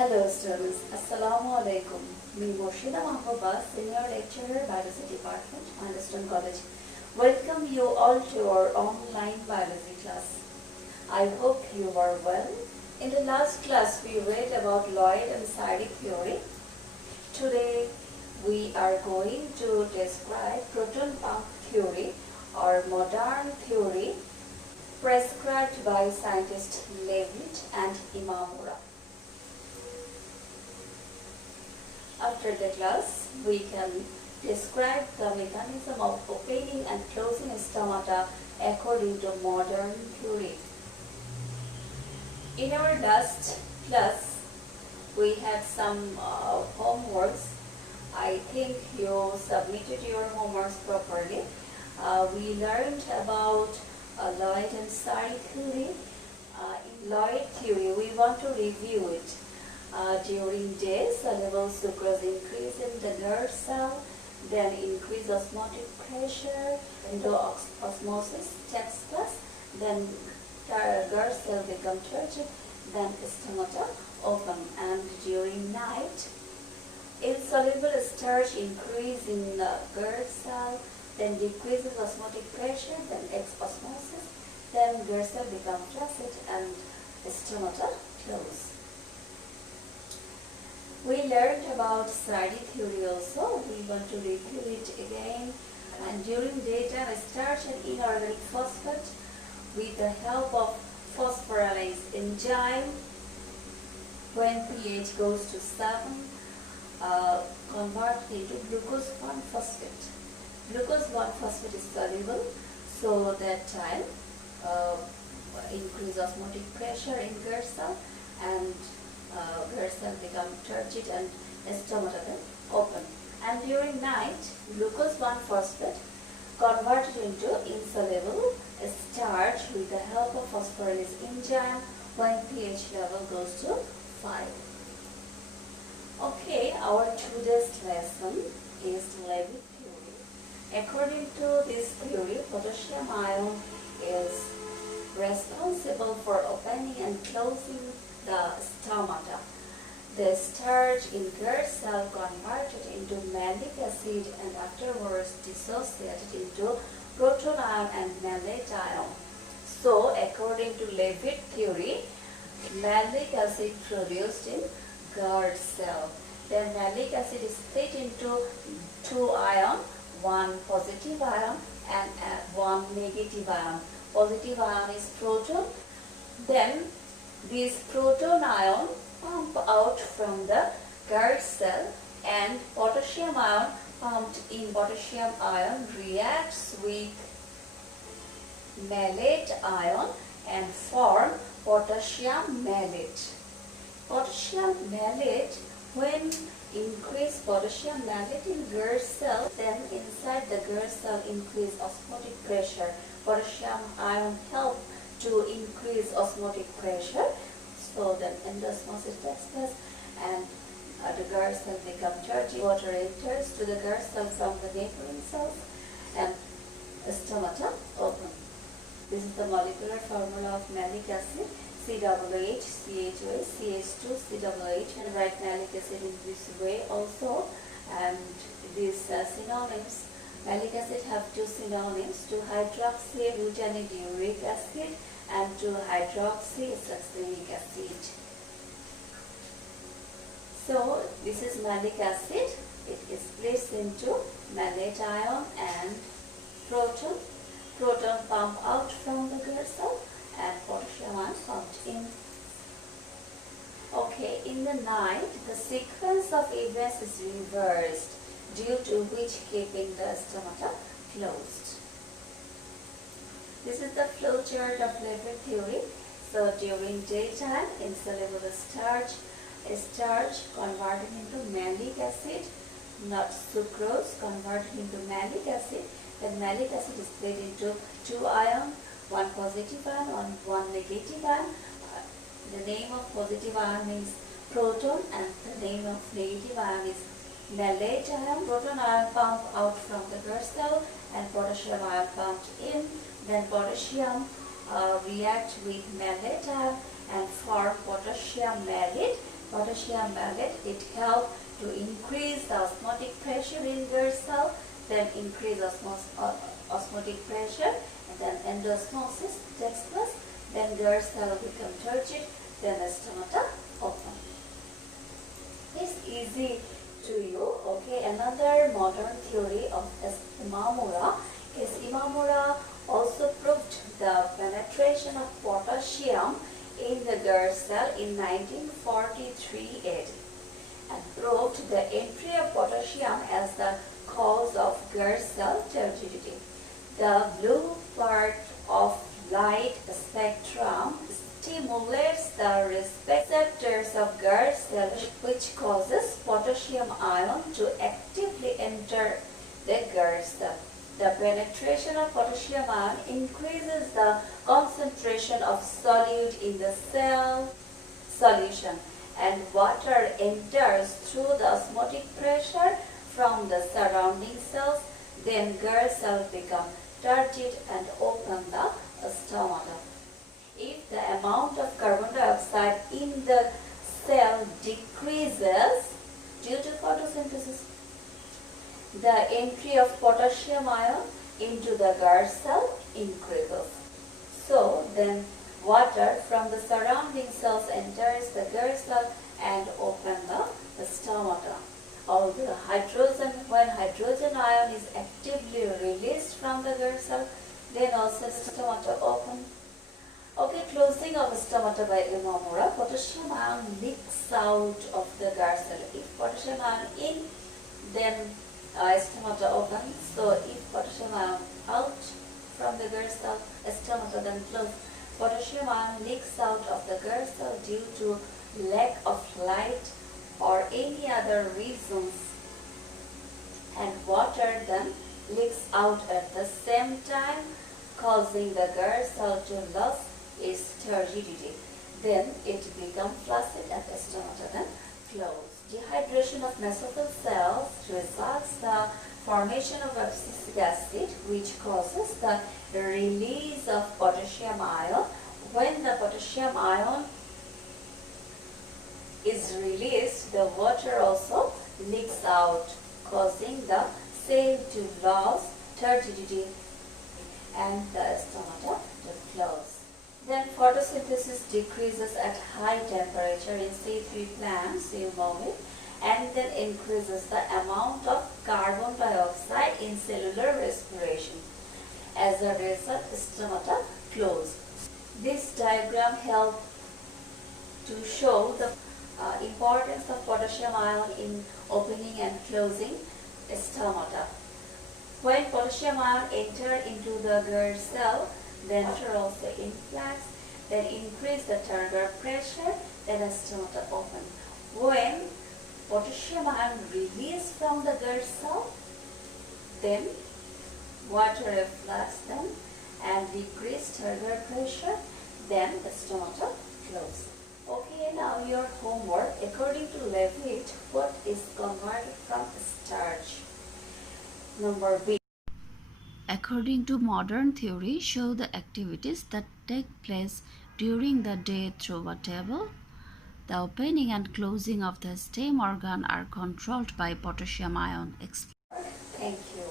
Hello students, Assalamu alaikum. Me Murshida Mahbuba, Senior Lecturer, Biology Department, Anderson College. Welcome you all to our online biology class. I hope you are well. In the last class, we read about Lloyd and Seydic theory. Today, we are going to describe proton pump theory or modern theory prescribed by scientists Leavitt and Imamura. After the class, we can describe the mechanism of opening and closing stomata according to modern theory. In our last class, we had some homeworks. I think you submitted your homeworks properly. We learned about Lloyd and Seydic theory. In Lloyd theory, we want to review it. During day, soluble sucrose increase in the GERD cell, then increase osmotic pressure, osmosis takes place, then GERD cell become turgid, then stomata open, and during night, insoluble starch increase in the GERD cell, then decreases osmotic pressure, then osmosis, then GERD cell become flaccid and stomata close. We learned about Seydic theory also. We want to review it again. And during daytime, starch and inorganic phosphate with the help of phosphorylase enzyme, when pH goes to 7, convert into glucose 1-phosphate. Glucose 1-phosphate is soluble, so that time increase osmotic pressure in GERD cell and GERD cell become turgid and stomata then open. And during night, glucose 1-phosphate converted into insoluble starch with the help of phosphorylase enzyme when pH level goes to 5. Okay, our today's lesson is Leavitt theory. According to this theory, potassium ion is responsible for opening and closing the stomata. The starch in GERD cell converted into malic acid and afterwards dissociated into proton ion and malate ion. So, according to Leavitt theory, malic acid produced in GERD cell. Then malic acid is split into 2 ions, 1 positive ion and 1 negative ion. Positive ion is proton. Then these proton ion pump out from the GERD cell and potassium ion pumped in potassium ion reacts with malate ion and form potassium malate. Potassium malate, when increase potassium malate in GERD cell, then inside the GERD cell increase osmotic pressure. Potassium ion help to increase osmotic pressure, so then endosmosis takes place and the GERD cell become turgid. Water enters to the GERD cell from the neighboring cells and stomata open. This is the molecular formula of malic acid, COOH, CHOH, CH2, COOH, and write malic acid in this way also. And these synonyms, malic acid have 2 synonyms, to hydroxybutanoic acid and to hydroxysuccinic acid. So this is malic acid. It is split into malate ion and proton. Proton pump out from the GERD cell and potassium ion pumped in. Okay, in the night, the sequence of events is reversed, due to which keeping the stomata closed. This is the flow chart of Leavitt theory. So during daytime, insoluble starch converted into malic acid, not sucrose, converted into malic acid. Then malic acid is split into 2 ions, 1 positive ion and 1 negative ion. The name of positive ion means proton and the name of negative ion is malate ion. Proton ion pump out from the GERD cell and potassium ion pumped in. Then potassium react with malate ion and form potassium malate potassium magnet, it helps to increase the osmotic pressure in GERD cell, then increase osmotic pressure, and then endosmosis takes place, then GERD cell become turgid, then the stomata open. It's easy to you. Okay, another modern theory of Imamura is Imamura also proved the penetration of potassium in the GERD cell in 1943 AD and proved the entry of potassium as the cause of GERD cell turgidity. The blue part of light spectrum stimulates the receptors of GERD cells, which causes potassium ion to actively enter the GERD cell. The penetration of potassium ion increases the concentration of solute in the cell solution, and water enters through the osmotic pressure from the surrounding cells. Then GERD cells become turgid and open the stomata. If the amount of carbon dioxide in the cell decreases due to photosynthesis, the entry of potassium ion into the GERD cell increases. So then water from the surrounding cells enters the GERD cell and open the stomata. Although when hydrogen ion is actively released from the GERD cell, then also stomata open. Okay, closing of stomata by Imamura. Potassium ion leaks out of the GERD cell. If potassium ion in, then stomata open. So if potassium ion out from the GERD cell, stomata then close. Potassium ion leaks out of the GERD cell due to lack of light or any other reasons, and water then leaks out at the same time, causing the GERD cell to lose its turgidity. Then it becomes flaccid and the stomata then close. Dehydration of mesophyll cells results the formation of abscisic acid, which causes the release of potassium ion. When the potassium ion is released, the water also leaks out, causing the cell to lose turgidity and the stomata to close. Then photosynthesis decreases at high temperature in C3 plants, you know it, and then increases the amount of carbon dioxide in cellular respiration. As a result, stomata close. This diagram helps to show the importance of potassium ion in opening and closing stomata. When potassium ion enter into the GERD cell, then water also influx, then increase the turgor pressure, then stomata open. When potassium ion release from the GERD cell, then water efflux them and decrease turgor pressure, then the stomata close. Okay, now your homework. According to Levitt, what is converted from starch? Number B. According to modern theory, show the activities that take place during the day through a table. The opening and closing of the stem organ are controlled by potassium ion. Thank you.